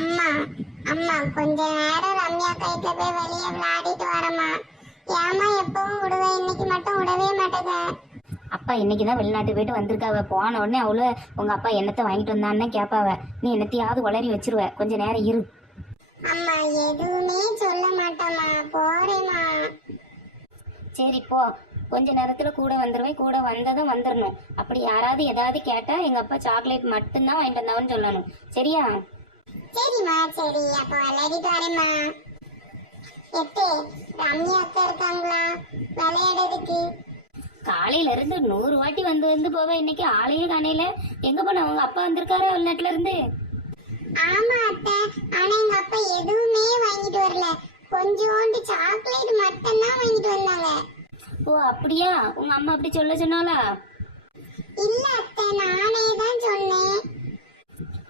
அம்மா அம்மா கொஞ்ச நேரம் ரம்யா கைத்துல போய் வெளியே விளையாடிட்டு வரமா. ஏமா எப்பவும் விடுவேன், இன்னைக்கு மட்டும் விடவே மாட்டேங்க. அப்பா இன்னைக்கு தான் வெளிநாட்டு போயிட்டு வந்திருக்காவ. போன உடனே அவ்வளோ உங்கள் அப்பா என்னத்தை வாங்கிட்டு வந்தான்னு கேட்பாவ. நீ என்னத்தையாவது உளறி வச்சிருவ. கொஞ்ச நேரம் இரு. அம்மா எதுவுமே சொல்ல மாட்டேம்மா, போறேம்மா. சரி போ, கொஞ்ச நேரத்தில் கூட வந்துடுவேன். கூட வந்ததும் வந்துடணும். அப்படி யாராவது ஏதாவது கேட்டால் எங்கள் அப்பா சாக்லேட் மட்டும்தான் வாங்கிட்டு வந்தாவன்னு சொல்லணும். சரியா? சரிம்மா சரி, அப்போ விளையாடிட்டு வரேம்மா. எத்தே ரம்யா அக்கா இருக்காங்களா விளையாடுறதுக்கு? காலையில இருந்து 100 வாட்டி வந்து வந்து போவ. இன்னைக்கு ஆளையே காணையில. எங்க போன உங்க அப்பா வந்திருக்காரா வெளிநாட்டுல இருந்து? ஆமா அத்தை, ஆனா எங்க அப்பா எதுவுமே வாங்கிட்டு வரல. கொஞ்சோண்டு சாக்லேட் மட்டும் தான் வாங்கிட்டு வந்தாங்க. ஓ அப்படியா? உங்க அம்மா அப்படி சொல்ல சொன்னாலா? இல்ல அத்தை, நானே தான் சொன்னேன்.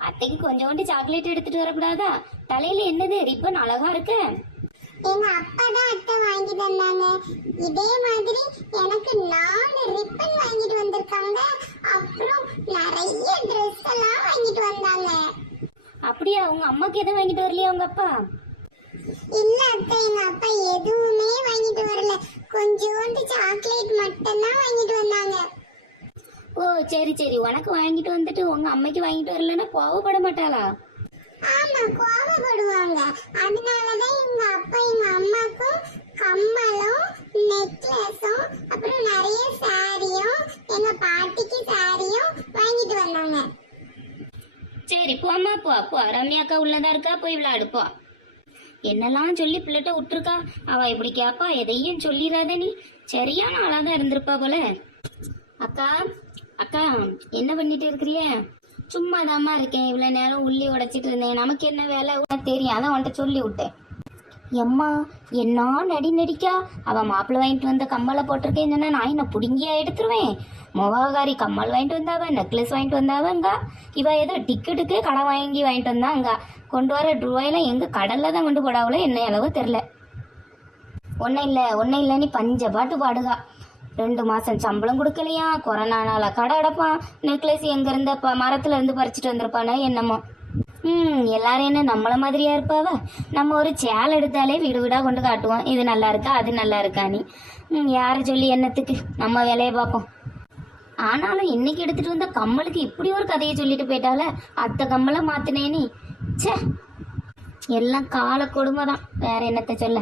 அத்தைக்கு கொஞ்சோண்டு சாக்லேட் எடுத்துட்டு வரக்கூடாதா? தலையில என்னது ரிப்பன் அழகா இருக்கு. எங்க அப்பா தான் அத்தை வாங்கி தந்தாங்க. இதே மாதிரி எனக்கு 4 ரிப்பன் வாங்கிட்டு வந்திருக்காங்க. அப்புறம் நிறைய ட்ரெஸ் எல்லாம் வாங்கிட்டு வந்தாங்க. அப்படியா? உங்க அம்மாக்கு எதுவும் வாங்கிட்டு வரலையா உங்க அப்பா? இல்ல அத்தை, எங்க அப்பா எதுவுமே வாங்கிட்டு வரல. கொஞ்சோண்டு சாக்லேட் மட்டும் தான் வாங்கிட்டு வந்தாங்க. ஓ சரி சரி, உனக்கு வாங்கிட்டு வந்துட்டு உங்க அம்மைக்கு வாங்கிட்டு வரலன்னா கோவப்பட மாட்டாளா? ஆமா கோவப்படுவாங்க. அதனாலதான் எங்க அப்பா எங்க அம்மாக்கும் கம்மலும் நெக்லஸும் அப்புறம் நிறைய சாரியும் எங்க பாட்டிக்கு சாரியும் வாங்கிட்டு வந்தாங்க. சரி போம்மா போ போ. ரம்யாக்கா உள்ளதா இருக்கா, போய் விளையாடு போ. என்னெல்லாம் சொல்லி பிள்ளைகிட்ட விட்டுருக்கா. அவ இப்படி கேப்பா, எதையும் சொல்லிடாத நீ. சரியான ஆளாதான் இருந்திருப்பா போல. அக்கா அக்கா என்ன பண்ணிட்டு இருக்கிறிய? சும்மா தாம்மா இருக்கேன். இவ்வளவு நேரம் உள்ளி உடைச்சிட்டு இருந்தேன். நமக்கு என்ன வேலை தெரியும், அதான் உன்கிட்ட சொல்லி விட்டேன். எம்மா என்ன நடிக்கா. அவ மாப்பிள்ளை வாங்கிட்டு வந்த கம்மலை போட்டிருக்கேன்னு சொன்னா நான் என்ன புடுங்கியா எடுத்துருவேன். மொவாகாரி கம்மல் வாங்கிட்டு வந்தாவ, நெக்லஸ் வாங்கிட்டு வந்தாவங்க. இவ ஏதோ டிக்கெட்டுக்கு கடை வாங்கிட்டு வந்தாங்க. கொண்டு வர ரூபாயெல்லாம் எங்க கடல்ல தான் கொண்டு போடாவளோ என்ன அளவு தெரில. ஒன்னும் இல்லை நீ பஞ்ச பாட்டு பாடுகா. 2 மாசம் சம்பளம் கொடுக்கலையா, கொரோனானால கடை அடைப்பான். நெக்லஸ் எங்க இருந்த மரத்துல இருந்து பறிச்சுட்டு வந்திருப்பானே என்னமோ. எல்லாரும் என்ன நம்மள மாதிரியா இருப்பாவ? நம்ம ஒரு சேலை எடுத்தாலே வீடு வீடா கொண்டு காட்டுவோம், இது நல்லா இருக்கா அது நல்லா இருக்கா நீ. யாரை சொல்லி என்னத்துக்கு, நம்ம வேலையை பார்ப்போம். ஆனாலும் இன்னைக்கு எடுத்துட்டு வந்த கம்மலுக்கு இப்படி ஒரு கதையை சொல்லிட்டு போயிட்டால. அத்தை கம்மலை மாத்தினே நீ. சே, எல்லாம் கால கொடுமை தான், வேற என்னத்தை சொல்ல.